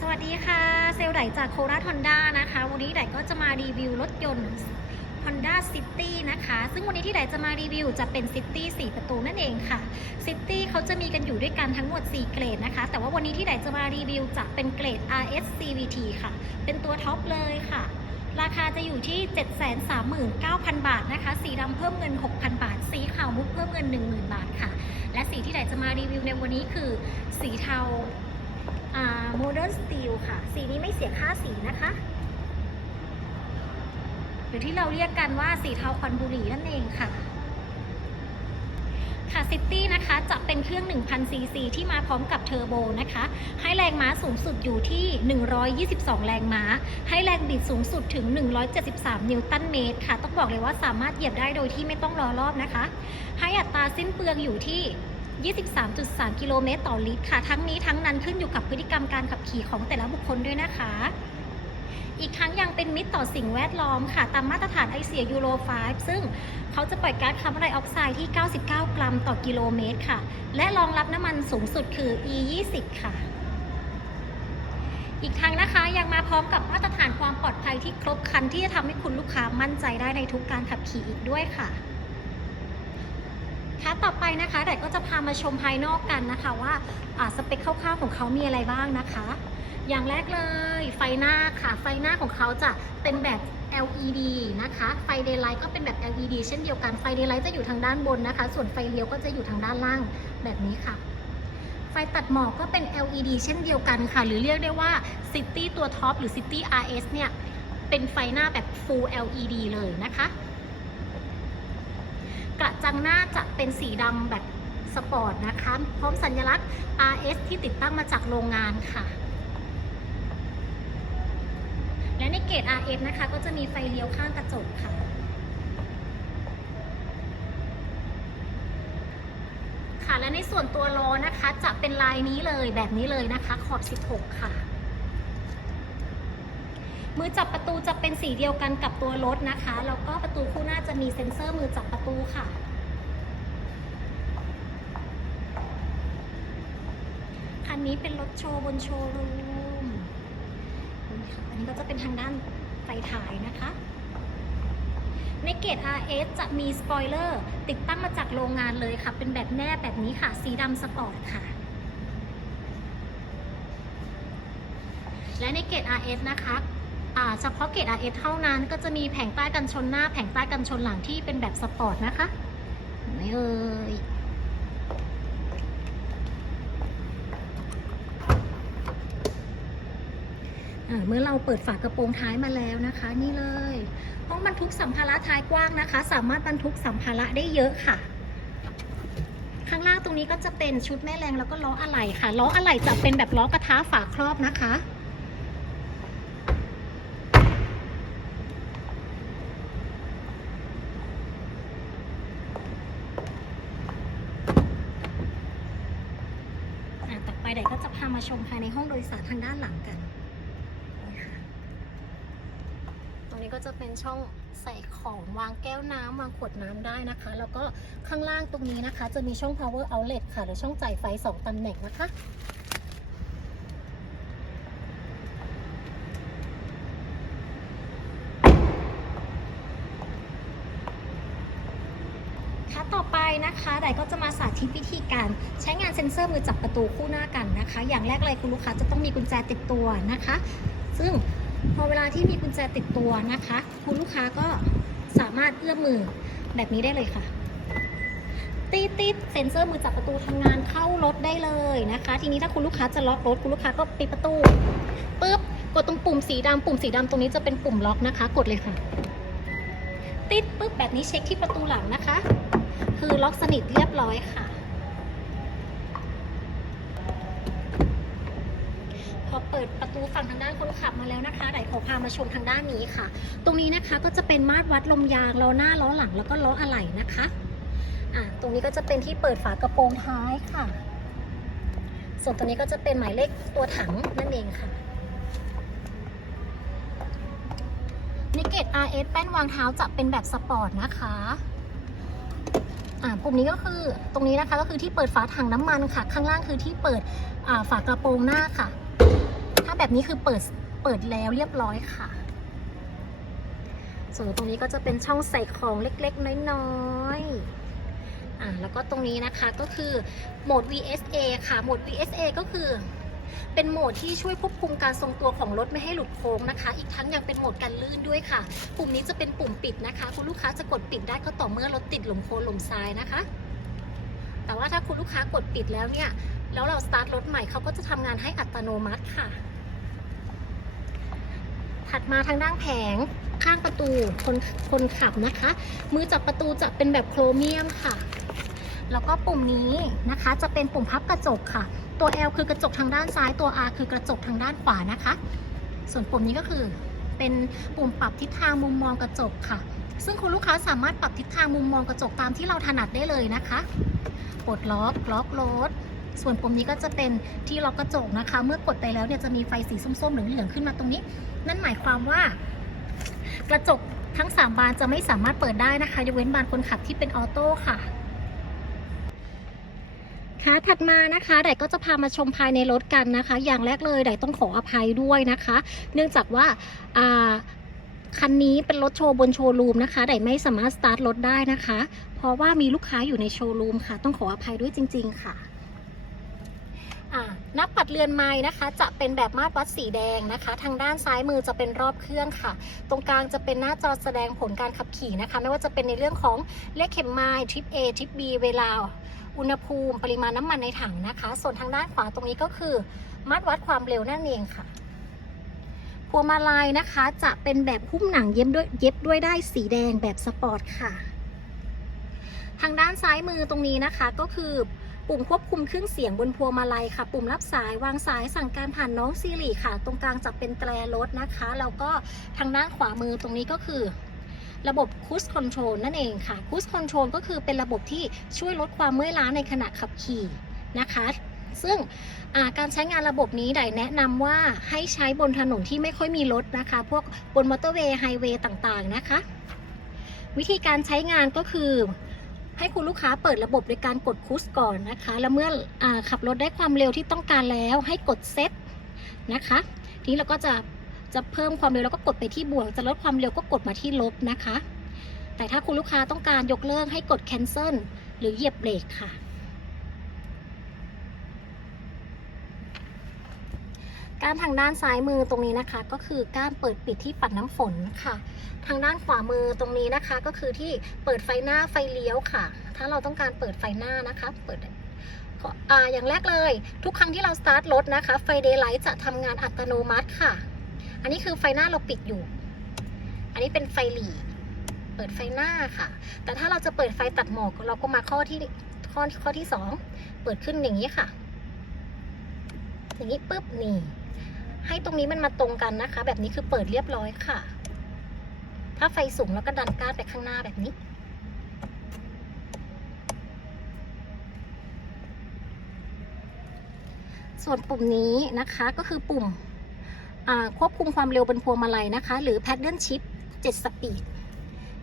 สวัสดีค่ะ เซลล์ไดจากโคราชฮอนด้านะคะ วันนี้ไดก็จะมารีวิวรถยนต์ Honda City นะคะ ซึ่งวันนี้ที่ไดจะมารีวิวจะเป็น City 4 ประตูนั่นเองค่ะ City เขาจะมีกันอยู่ด้วยกันทั้งหมด 4 เกรดนะคะ แต่ว่าวันนี้ที่ไดจะมารีวิวจะเป็นเกรด RS CVT ค่ะ เป็นตัวท็อปเลยค่ะ ราคาจะอยู่ที่ 739,000 บาทนะคะ สีดำเพิ่มเงิน 6,000 บาท สีขาวมุกเพิ่มเงิน 10,000 บาทค่ะ และสีที่ไดจะมารีวิวในวันนี้คือสีเทา โมเดิร์นสตีลค่ะ สีนี้ไม่เสียค่าสีนะคะ หรือที่เราเรียกกันว่าสีเทาควันบุหรี่นั่นเองค่ะ ค่ะซิตี้นะคะ จะเป็นเครื่อง 1,000 ซีซีที่มาพร้อมกับเทอร์โบนะคะ ให้แรงม้าสูงสุดอยู่ที่ 122 แรงม้า ให้แรงบิดสูงสุดถึง 173 นิวตันเมตรค่ะ ต้องบอกเลยว่าสามารถเหยียบได้โดยที่ไม่ต้องรอรอบนะคะ ให้อัตราสิ้นเปลืองอยู่ที่ 23.3 กิโลเมตรต่อลิตรค่ะ ทั้งนี้ทั้งนั้นขึ้นอยู่กับพฤติกรรมการขับขี่ของแต่ละบุคคลด้วยนะคะ อีกทั้งยังเป็นมิตรต่อสิ่งแวดล้อมค่ะ ตามมาตรฐานไอเสียยูโร 5 ซึ่งเขาจะปล่อยก๊าซคาร์บอนไดออกไซด์ที่ 99 กรัมต่อกิโลเมตรค่ะ และรองรับน้ำมันสูงสุดคือ E20 ค่ะอีกทั้งนะคะยังมาพร้อมกับมาตรฐานความปลอดภัยที่ครบครันที่จะทำให้คุณลูกค้ามั่นใจได้ในทุกการขับขี่อีกด้วยค่ะ คะต่อไปนะคะเดี๋ยวก็จะพามาชมภายนอกกันนะคะว่าอ่าสเปคคร่าวๆของเขามีอะไรบ้างนะคะ อย่างแรกเลยไฟหน้าค่ะ ไฟหน้าของเขาจะเป็นแบบ LED นะคะ ไฟเดย์ไลท์ก็เป็นแบบ LED เช่นเดียวกัน ไฟเดย์ไลท์จะอยู่ทางด้านบนนะคะ ส่วนไฟเลี้ยวก็จะอยู่ทางด้านล่างแบบนี้ค่ะ ไฟตัดหมอกก็เป็น LED เช่นเดียวกันค่ะ หรือเรียกได้ว่า City ตัวท็อปหรือ City RS เนี่ย เป็นไฟหน้าแบบ Full LED เลยนะคะ กระจังหน้าจะเป็นสีดำแบบสปอร์ตนะคะ พร้อมสัญลักษณ์ RS ที่ติดตั้งมาจากโรงงานค่ะ และในเกรด RS นะคะ ก็จะมีไฟเลี้ยวข้างกระจกค่ะ ค่ะ และในส่วนตัวล้อนะคะ จะเป็นลายนี้เลยแบบนี้เลยนะคะ ขอบ 16 ค่ะ มือจับประตูจะเป็นสีเดียวกันกับตัวรถนะคะ แล้วก็ประตูคู่หน้าจะมีเซ็นเซอร์มือจับประตูค่ะ คันนี้เป็นรถโชว์บนโชว์รูมค่ะอันนี้ก็จะเป็นทางด้านไฟถ่ายนะคะ ในเกต RS จะมีสปอยเลอร์ติดตั้งมาจากโรงงานเลยค่ะ เป็นแบบแนบแบบนี้ค่ะ สีดำสปอร์ตค่ะและในเกต RS นะคะ เฉพาะเกต RS เท่านั้น ก็จะมีแผงใต้กันชนหน้า แผงใต้กันชนหลังที่เป็นแบบสปอร์ตนะคะนไหมเอ่ยเมื่อเราเปิดฝากระโปรงท้ายมาแล้วนะคะ นี่เลยห้องบรรทุกสัมภาระท้ายกว้างนะคะ สามารถบรรทุกสัมภาระได้เยอะค่ะ ข้างล่างตรงนี้ก็จะเป็นชุดแม่แรงแล้วก็ล้ออะไหล่ค่ะล้ออะไหล่จะเป็นแบบล้อกระทะฝาครอบนะคะ อะต่อไปเดี๋ยวก็จะพา มาชมภายในห้องโดยสารทางด้านหลังกันนี่ค่ะตรงนี้ก็จะเป็นช่องใส่ของวางแก้วน้ำวางขวดน้ำได้นะคะ แล้วก็ข้างล่างตรงนี้นะคะ จะมีช่อง power outlet ค่ะ หรือช่องจ่ายไฟ 2ตำแหน่งนะคะคะต่อไป นะคะไดก็จะมาสาธิตวิธีการใช้งานเซ็นเซอร์มือจับประตูคู่หน้ากันนะคะ อย่างแรกเลยคุณลูกค้าจะต้องมีกุญแจติดตัวนะคะ ซึ่งพอเวลาที่มีกุญแจติดตัวนะคะ คุณลูกค้าก็สามารถเอื้อมมือแบบนี้ได้เลยค่ะตีติดเซ็นเซอร์มือจับประตูทำงานเข้ารถได้เลยนะคะ ทีนี้ถ้าคุณลูกค้าจะล็อกรถคุณลูกค้าก็ปิดประตูปึ๊บกดตรงปุ่มสีดำปุ่มสีดำตรงนี้จะเป็นปุ่มล็อกนะคะ กดเลยค่ะ ติดปึ๊บแบบนี้เช็คที่ประตูหลังนะคะ คือล็อกสนิทเรียบร้อยค่ะ พอเปิดประตูฝั่งทางด้านคนขับมาแล้วนะคะไดขอพามาชมทางด้านนี้ค่ะ ตรงนี้นะคะก็จะเป็นมาตรวัดลมยางล้อหน้าล้อหลังแล้วก็ล้ออะไหล่นะคะอะตรงนี้ก็จะเป็นที่เปิดฝากระโปรงท้ายค่ะ ส่วนตัวนี้ก็จะเป็นหมายเลขตัวถังนั่นเองค่ะในเกต RS แป้นวางเท้าจะเป็นแบบสปอร์ตนะคะ ปุ่มนี้ก็คือตรงนี้นะคะก็คือที่เปิดฝาถังน้ำมันค่ะ ข้างล่างคือที่เปิดฝากระโปรงหน้าค่ะ ถ้าแบบนี้คือเปิดเปิดแล้วเรียบร้อยค่ะ ส่วนตรงนี้ก็จะเป็นช่องใส่ของเล็กๆ น้อยๆอ่าแล้วก็ตรงนี้นะคะก็คือโหมด VSA ค่ะโหมด VSA ก็คือ เป็นโหมดที่ช่วยควบคุมการทรงตัวของรถไม่ให้หลุดโค้งนะคะ อีกทั้งยังเป็นโหมดกันลื่นด้วยค่ะ ปุ่มนี้จะเป็นปุ่มปิดนะคะ คุณลูกค้าจะกดปิดได้ก็ต่อเมื่อรถติดหลุมโค้งหลุมทรายนะคะ แต่ว่าถ้าคุณลูกค้ากดปิดแล้วเนี่ย แล้วเราสตาร์ทรถใหม่เขาก็จะทำงานให้อัตโนมัติค่ะ ถัดมาทางด้านแผงข้างประตูคนคนขับนะคะ มือจับประตูจะเป็นแบบโครเมียมค่ะ แล้วก็ปุ่มนี้นะคะจะเป็นปุ่มพับกระจกค่ะ ตัว L คือกระจกทางด้านซ้าย ตัว R คือกระจกทางด้านขวานะคะ ส่วนปุ่มนี้ก็คือเป็นปุ่มปรับทิศทางมุมมองกระจกค่ะ ซึ่งคุณลูกค้าสามารถปรับทิศทางมุมมองกระจกตามที่เราถนัดได้เลยนะคะปลดล็อกล็อกรถส่วนปุ่มนี้ก็จะเป็นที่ล็อกกระจกนะคะ เมื่อกดไปแล้วเนี่ยจะมีไฟสีส้มๆเหลืองๆขึ้นมาตรงนี้ นั่นหมายความว่า กระจกทั้ง 3 บานจะไม่สามารถเปิดได้นะคะยกเว้นบานคนขับที่เป็นออโต้ค่ะ คะ ถัดมานะคะไดก็จะพามาชมภายในรถกันนะคะ อย่างแรกเลยไดต้องขออภัยด้วยนะคะ เนื่องจากว่าคันนี้เป็นรถโชว์บนโชว์รูมนะคะไดไม่สามารถสตาร์ทรถได้นะคะ เพราะว่ามีลูกค้าอยู่ในโชว์รูมค่ะ ต้องขออภัยด้วยจริง ๆ ค่ะนับปัดเรือนไม้นะคะ จะเป็นแบบมาตรวัดสีแดงนะคะ ทางด้านซ้ายมือจะเป็นรอบเครื่องค่ะ ตรงกลางจะเป็นหน้าจอแสดงผลการขับขี่นะคะ ไม่ว่าจะเป็นในเรื่องของเลขเข็มไมล์ทริป A ทริป B เวลา อุณหภูมิปริมาณน้ำมันในถังนะคะ ส่วนทางด้านขวาตรงนี้ก็คือมาตรวัดความเร็วนั่นเองค่ะพวงมาลัยนะคะ จะเป็นแบบหุ้มหนังเย็บด้วยเย็บด้วยได้สีแดงแบบสปอร์ตค่ะ ทางด้านซ้ายมือตรงนี้นะคะก็คือปุ่มควบคุมเครื่องเสียงบนพวงมาลัยค่ะ ปุ่มรับสายวางสายสั่งการผ่านน้องซีรีค่ะ ตรงกลางจะเป็นแตรรถนะคะ แล้วก็ทางด้านขวามือตรงนี้ก็คือ ระบบคูสคอนโทรลนั่นเองค่ะคูสคอนโทรลก็คือเป็นระบบที่ช่วยลดความเมื่อยล้าในขณะขับขี่นะคะ ซึ่งการใช้งานระบบนี้ไดแนะนำว่าให้ใช้บนถนนที่ไม่ค่อยมีรถนะคะ พวกบนมอเตอร์เวย์ไฮเวย์ต่างๆนะคะ วิธีการใช้งานก็คือให้คุณลูกค้าเปิดระบบโดยการกดคูสก่อนนะคะ แล้วเมื่ออขับรถได้ความเร็วที่ต้องการแล้ว ให้กดเซตนะคะ ทีนี้เราก็จะ จะเพิ่มความเร็วแล้วก็กดไปที่บวก จะลดความเร็วก็กดมาที่ลบนะคะ แต่ถ้าคุณลูกค้าต้องการยกเลิกให้กด cancel หรือเหยียบเบรกค่ะ การทางด้านซ้ายมือตรงนี้นะคะ ก็คือการเปิดปิดที่ปัดน้ำฝนค่ะ ทางด้านขวามือตรงนี้นะคะ ก็คือที่เปิดไฟหน้าไฟเลี้ยวค่ะ ถ้าเราต้องการเปิดไฟหน้านะคะ เปิดออย่างแรกเลย ทุกครั้งที่เราสตาร์ทรถนะคะ ไฟเดย์ไลท์จะทำงานอัตโนมัติค่ะ อันนี้คือไฟหน้าเราปิดอยู่ อันนี้เป็นไฟหลีเปิดไฟหน้าค่ะ แต่ถ้าเราจะเปิดไฟตัดหมอกเราก็มาข้อที่ข้อข้อที่สองเปิดขึ้นอย่างนี้ค่ะ อย่างนี้ปุ๊บนี่ ให้ตรงนี้มันมาตรงกันนะคะ แบบนี้คือเปิดเรียบร้อยค่ะ ถ้าไฟสูงแล้วก็ดันก้านไปข้างหน้าแบบนี้ส่วนปุ่มนี้นะคะก็คือปุ่ม ควบคุมความเร็วบนพวงมาลัยนะคะ หรือ paddle shift 7 speed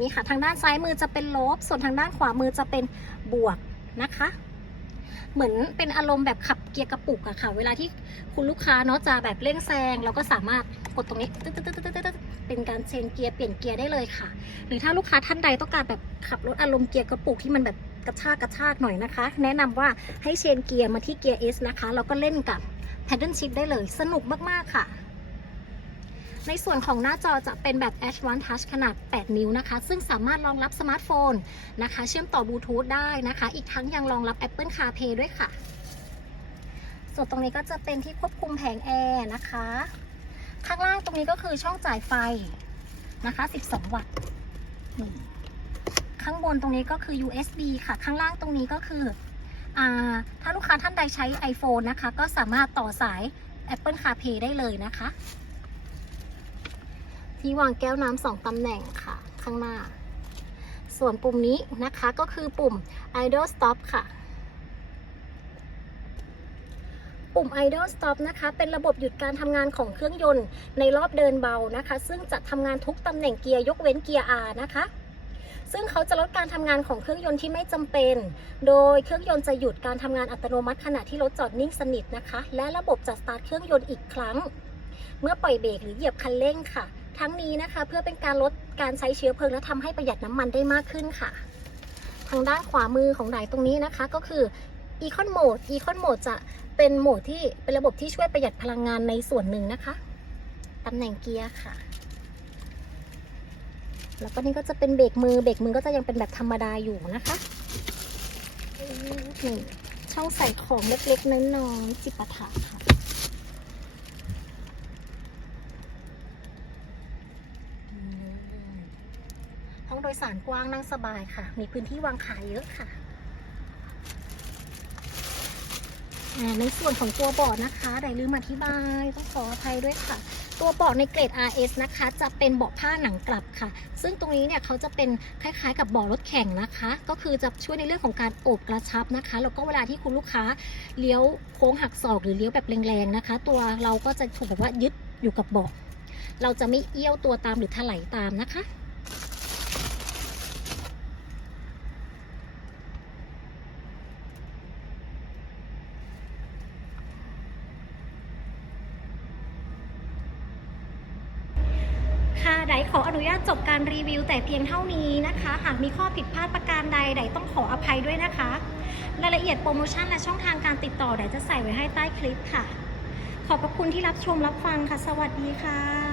นี่ค่ะ ทางด้านซ้ายมือจะเป็นลบ ส่วนทางด้านขวามือจะเป็นบวกนะคะ เหมือนเป็นอารมณ์แบบขับเกียร์กระปุกอะค่ะ เวลาที่คุณลูกค้าเนาะจะแบบเร่งแซงเราก็สามารถกดตรงนี้ตึ๊ดตึ๊ดตึ๊ดตึ๊ดตึ๊ดเป็นการเชนเกียร์เปลี่ยนเกียร์ได้เลยค่ะ หรือถ้าลูกค้าท่านใดต้องการแบบขับรถอารมณ์เกียร์กระปุกที่มันแบบกระชากกระชากหน่อยนะคะ แนะนำว่าให้เชนเกียร์มาที่เกียร์ S นะคะแล้วก็เล่นกับ paddle shift ได้เลย สนุกมากๆค่ะ ในส่วนของหน้าจอจะเป็นแบบ Advanced Touch ขนาด 8 นิ้วนะคะ ซึ่งสามารถรองรับสมาร์ทโฟนนะคะ เชื่อมต่อบลูทูธได้นะคะ อีกทั้งยังรองรับ Apple CarPlay ด้วยค่ะ ส่วนตรงนี้ก็จะเป็นที่ควบคุมแผงแอร์นะคะ ข้างล่างตรงนี้ก็คือช่องจ่ายไฟนะคะ 12 วัตต์ข้างบนตรงนี้ก็คือ USB ค่ะ ข้างล่างตรงนี้ก็คืออถ้าลูกค้าท่านใดใช้ iPhone นะคะ ก็สามารถต่อสาย Apple CarPlay ได้เลยนะคะ ที่วางแก้วน้ำสองตำแหน่งค่ะ ข้างหน้า ส่วนปุ่มนี้นะคะก็คือปุ่ม idle stop ค่ะ ปุ่ม idle stop นะคะ เป็นระบบหยุดการทำงานของเครื่องยนต์ในรอบเดินเบานะคะ ซึ่งจะทำงานทุกตำแหน่งเกียร์ยกเว้นเกียร์ R นะคะซึ่งเขาจะลดการทำงานของเครื่องยนต์ที่ไม่จำเป็น โดยเครื่องยนต์จะหยุดการทำงานอัตโนมัติขณะที่รถจอดนิ่งสนิทนะคะ และระบบจะสตาร์ทเครื่องยนต์อีกครั้ง เมื่อปล่อยเบรกหรือเหยียบคันเร่งค่ะ ทั้งนี้นะคะเพื่อเป็นการลดการใช้เชื้อเพลิงและทำให้ประหยัดน้ำมันได้มากขึ้นค่ะ ทางด้านขวามือของไดตรงนี้นะคะก็คือ Econ Mode Econ Mode จะเป็นโหมดที่เป็นระบบที่ช่วยประหยัดพลังงานในส่วนหนึ่งนะคะตำแหน่งเกียร์ค่ะ แล้วก็นี่ก็จะเป็นเบรกมือเบรกมือก็จะยังเป็นแบบธรรมดาอยู่นะคะนี่ช่องใส่ของเล็กๆน้อยๆจิปาถะค่ะ ห้องโดยสารกว้างนั่งสบายค่ะ มีพื้นที่วางขายเยอะค่ะ ในส่วนของตัวเบาะนะคะไดลืมอธิบายต้องขออภัยด้วยค่ะ ตัวเบาะในเกรด RS นะคะ จะเป็นเบาะผ้าหนังกลับค่ะ ซึ่งตรงนี้เนี่ยเขาจะเป็นคล้ายๆ กับเบาะรถแข่งนะคะ ก็คือจะช่วยในเรื่องของการโอบกระชับนะคะ แล้วก็เวลาที่คุณลูกค้าเลี้ยวโค้งหักศอกหรือเลี้ยวแบบแรงๆนะคะ ตัวเราก็จะถูกแบบว่ายึดอยู่กับเบาะเราจะไม่เอี้ยวตัวตามหรือถลายตามนะคะ ไดขออนุญาตจบการรีวิวแต่เพียงเท่านี้นะคะ หากมีข้อผิดพลาดประการใดไดต้องขออภัยด้วยนะคะ รายละเอียดโปรโมชั่นและช่องทางการติดต่อไดจะใส่ไว้ให้ใต้คลิปค่ะ ขอบพระคุณที่รับชมรับฟังค่ะ สวัสดีค่ะ